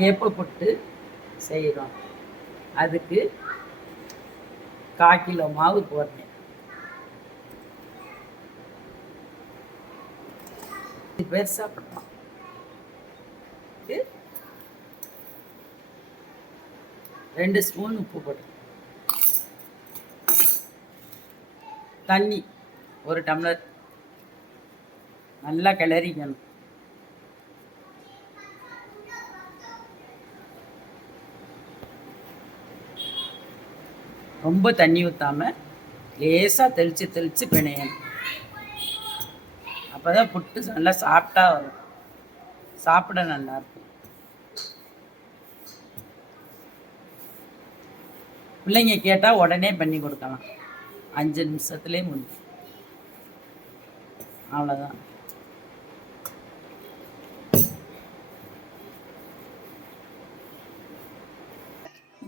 கேப்பை புட்டு செய்கிறோம். அதுக்கு 1/4 கிலோ மாவு போடுறேன். பேர் சாப்பிடலாம். 2 ஸ்பூன் உப்பு போட்டு, தண்ணி 1 டம்ளர் நல்லா கிளறிக்கணும். ரொம்ப தண்ணி ஊற்றாம லேசாக தெளித்து பிணையணும். அப்போ தான் புட்டு நல்லா சாஃப்டாக வரும், சாப்பிட நல்லாயிருக்கும். பிள்ளைங்க கேட்டால் உடனே பண்ணி கொடுக்கலாம், 5 நிமிஷத்துலேயே முடியும். அவ்வளோதான்.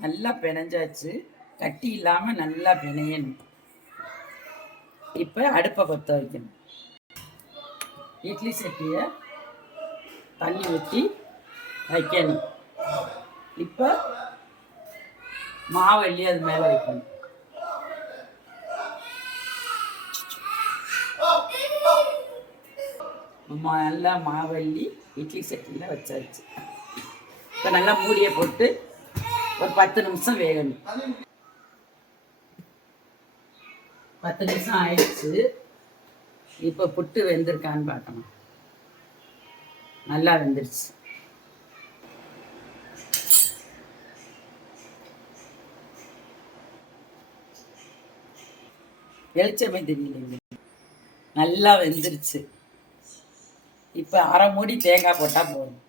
நல்லா பிணைஞ்சாச்சு, கட்டி இல்லாமல் நல்லா பிணையணும். இப்போ அடுப்பை பற்ற வைக்கணும். இட்லி சட்டியை தண்ணி ஊற்றி வைக்கணும். இப்போ மாவள்ளி அது மேலே வைக்கணும். நல்லா மாவள்ளி இட்லி சட்டியில் வச்சாச்சு. இப்போ நல்லா மூடியை போட்டு ஒரு 10 நிமிஷம் வேகணும். 10 நிமிஷம் ஆயிடுச்சு. இப்போ புட்டு வெந்திருக்கான்னு பார்க்கணும். நல்லா வெந்துருச்சு. வெளிச்சமே தெரியலைங்க, நல்லா வெந்துருச்சு. இப்போ 1/2 மூடி தேங்காய் போட்டால் போதும்.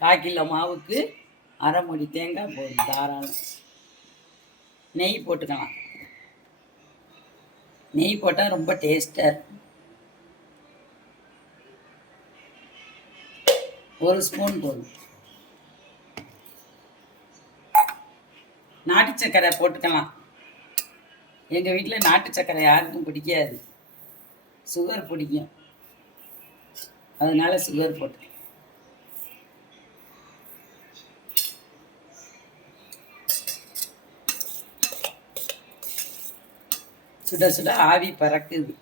1/4 கிலோ மாவுக்கு 1/2 மூடி தேங்காய் போதும், தாராளம். நெய் போட்டுக்கலாம். நெய் போட்டால் ரொம்ப டேஸ்டாக இருக்கும். 1 ஸ்பூன் போதும். நாட்டு சர்க்கரை போட்டுக்கலாம். எங்கள் வீட்டில் நாட்டு சர்க்கரை யாருக்கும் பிடிக்காது, சுகர் பிடிக்கும். அதனால சுகர் போட்டு. சுட சுட ஆவி பறக்குது,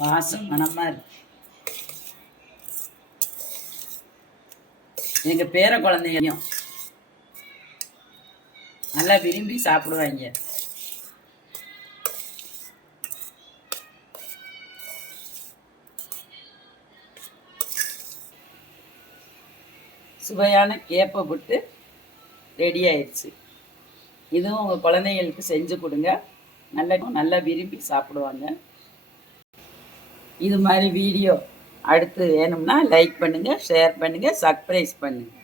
வாசம் மனமாக இருக்கு. எங்கள் பேர குழந்தையும் நல்லா விரும்பி சாப்பிடுவாங்க. சுவையான கேப்பை புட்டு ரெடி ஆயிடுச்சு. இதுவும் உங்கள் குழந்தைங்களுக்கு செஞ்சு கொடுங்க, நல்லா விரும்பி சாப்பிடுவாங்க. இது மாதிரி வீடியோ அடுத்து வேணும்னா லைக் பண்ணுங்கள், ஷேர் பண்ணுங்கள், சப்ஸ்கிரைப் பண்ணுங்கள்.